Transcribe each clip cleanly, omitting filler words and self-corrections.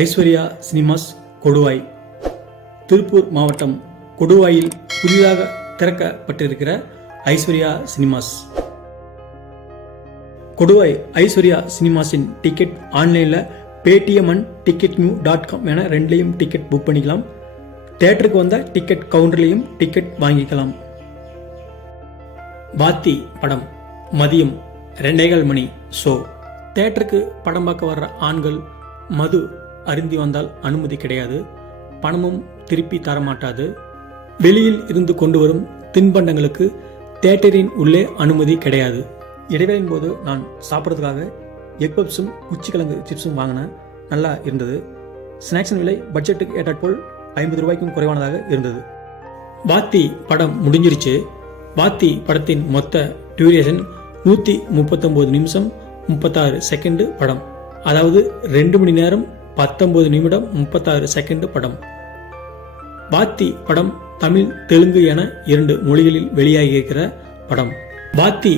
Aishwarya cinemas Koduvai. Tiruppur மாவட்டம் கொடுவாயில் புதிதாக திறக்கப்பட்டிருக்கிற Aishwarya cinemas. Koduvai Aishwarya சினிமாஸின் ticket ஆன்லைனில் பேடிஎம் அண்ட் ticketnew.com என ரெண்டுலேயும் டிக்கெட் புக் பண்ணிக்கலாம். தியேட்டருக்கு வந்த டிக்கெட் கவுண்டர்லையும் டிக்கெட் வாங்கிக்கலாம். வாத்தி படம் மதியம் 2:15 மணி ஷோ. தியேட்டருக்கு படம் பார்க்க வர்ற ஆண்கள் மது அருந்தி வந்தால் அனுமதி கிடையாது. பணமும் திருப்பி தரமாட்டாது. வெளியில் இருந்து கொண்டு வரும் தின்பண்டங்களுக்கு தியேட்டரின் உள்ளே அனுமதி கிடையாது. இடைவேளையின் போது நான் சாப்பிட்றதுக்காக எக் பப்ஸும் குச்சிக்கிழங்கு சிப்ஸும் வாங்கினேன். நல்லா இருந்தது. ஸ்நாக்ஸின் விலை பட்ஜெட்டுக்கு ஏற்றாற்போல் 50 ரூபாய்க்கும் குறைவானதாக இருந்தது. வாத்தி படம் முடிஞ்சிருச்சு. வாத்தி படத்தின் மொத்த டியூரேஷன் 139 நிமிஷம் 36 செகண்ட் படம். அதாவது 2 மணி நேரம் 19 நிமிடம் 36 செகண்ட் படம். வாத்தி படம் தமிழ், தெலுங்கு என 2 மொழிகளில் வெளியாகியிருக்கிற படம். வாத்தி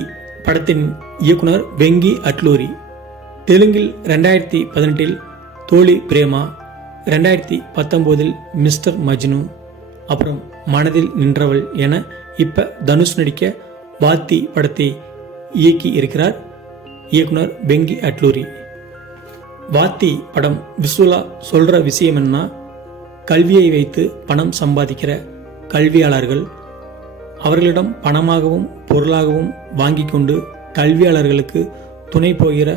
படத்தின் இயக்குனர் வெங்கி அட்லூரி. தெலுங்கில் 2018 தோழி பிரேமா, 2019 மிஸ்டர் மஜ்னு, அப்புறம் மனதில் நின்றவள் என இப்ப தனுஷ் நடிக்க வாத்தி படத்தை இயக்கி இருக்கிறார் இயக்குனர் வெங்கி அட்லூரி. வாத்தி படம் விசுவலா சொல்ற விஷயம் என்ன, கல்வியை வைத்து பணம் சம்பாதிக்கிற கல்வியாளர்கள், அவர்களிடம் பணமாகவும் பொருளாகவும் வாங்கி கொண்டு கல்வியாளர்களுக்கு துணை போகிற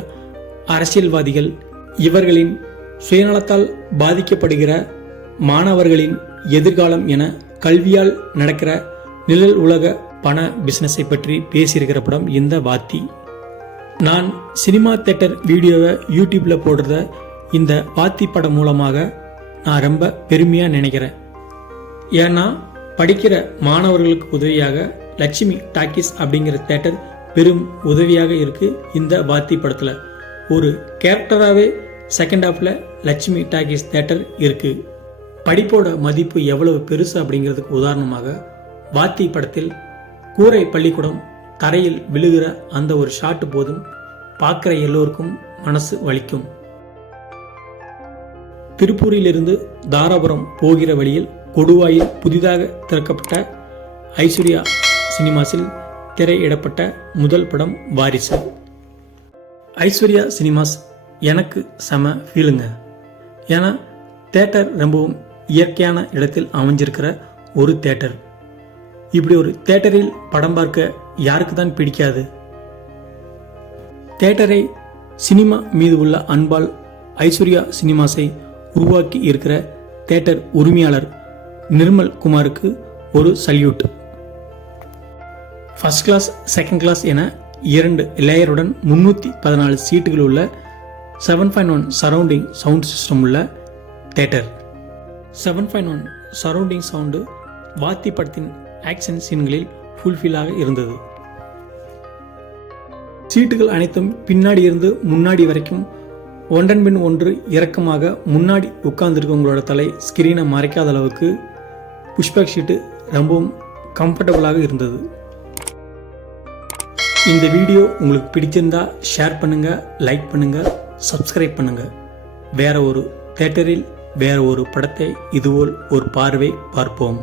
அரசியல்வாதிகள், இவர்களின் சுயநலத்தால் பாதிக்கப்படுகிற மாணவர்களின் எதிர்காலம் என கல்வியால் நடக்கிற நிழல் உலக பண பிசினஸை பற்றி பேசியிருக்கிற படம் இந்த வாத்தி. நான் சினிமா தியேட்டர் வீடியோவை யூடியூப்ல போடுறத இந்த வாத்தி படம் மூலமாக நான் ரொம்ப பெருமையா நினைக்கிறேன். ஏன்னா படிக்கிற மாணவர்களுக்கு உதவியாக லட்சுமி டாக்கீஸ் அப்படிங்கிற தியேட்டர் பெரும் உதவியாக இருக்கு. இந்த வாத்தி படத்துல ஒரு கேரக்டராகவே செகண்ட் ஹாஃப்ல லட்சுமி டாக்கீஸ் தியேட்டர் இருக்கு. படிப்போட மதிப்பு எவ்வளவு பெருசு அப்படிங்கிறதுக்கு உதாரணமாக வாத்தி படத்தில் கூரை பள்ளிக்கூடம் தரையில் விழுகிற அந்த ஒரு ஷாட் போதும் பார்க்கிற எல்லோருக்கும் மனசு வலிக்கும். திருப்பூரிலிருந்து தாராபுரம் போகிற வழியில் கொடுவாயில் புதிதாக திறக்கப்பட்ட ஐஸ்வர்யா சினிமாஸில் திரையிடப்பட்ட முதல் படம் வாரிசு. ஐஸ்வர்யா சினிமாஸ் எனக்கு செம ஃபீலுங்க. ஏன்னா தியேட்டர் ரொம்பவும் இயற்கையான இடத்தில் அமைஞ்சிருக்கிற ஒரு தியேட்டர். இப்படி ஒரு தியேட்டரில் படம் பார்க்க யாருக்கு தான் பிடிக்காது? தியேட்டரை சினிமா மீது உள்ள அன்பால் ஐஸ்வர்யா சினிமாஸை உருவாக்கி இருக்கிற தியேட்டர் உரிமையாளர் நிர்மல் குமாருக்கு ஒரு salute. First class, second class என 2 லேயருடன் 314 சீட்டுகள் உள்ள 7.1 சரௌண்டிங் சவுண்ட் சிஸ்டம் உள்ள தியேட்டர். 7.1 சரௌண்டிங் சவுண்டு வாத்தி படத்தின் ஆக்ஷன் சீன்களில் ஃபுல்ஃபில்லாக இருந்தது. சீட்டுகள் அனைத்தும் பின்னாடி இருந்து முன்னாடி வரைக்கும் ஒன்றன் பின் ஒன்று இறக்கமாக முன்னாடி உட்கார்ந்துருக்கவங்களோட தலை ஸ்கிரீனை மறைக்காத அளவுக்கு புஷ்பேக் ஷீட்டு ரொம்பவும் கம்ஃபர்டபுளாக இருந்தது. இந்த வீடியோ உங்களுக்கு பிடிச்சிருந்தா ஷேர் பண்ணுங்க, லைக் பண்ணுங்க, சப்ஸ்கிரைப் பண்ணுங்க. வேற ஒரு தியேட்டரில் வேற ஒரு படத்தை இதுபோல் ஒரு பார்வை பார்ப்போம்.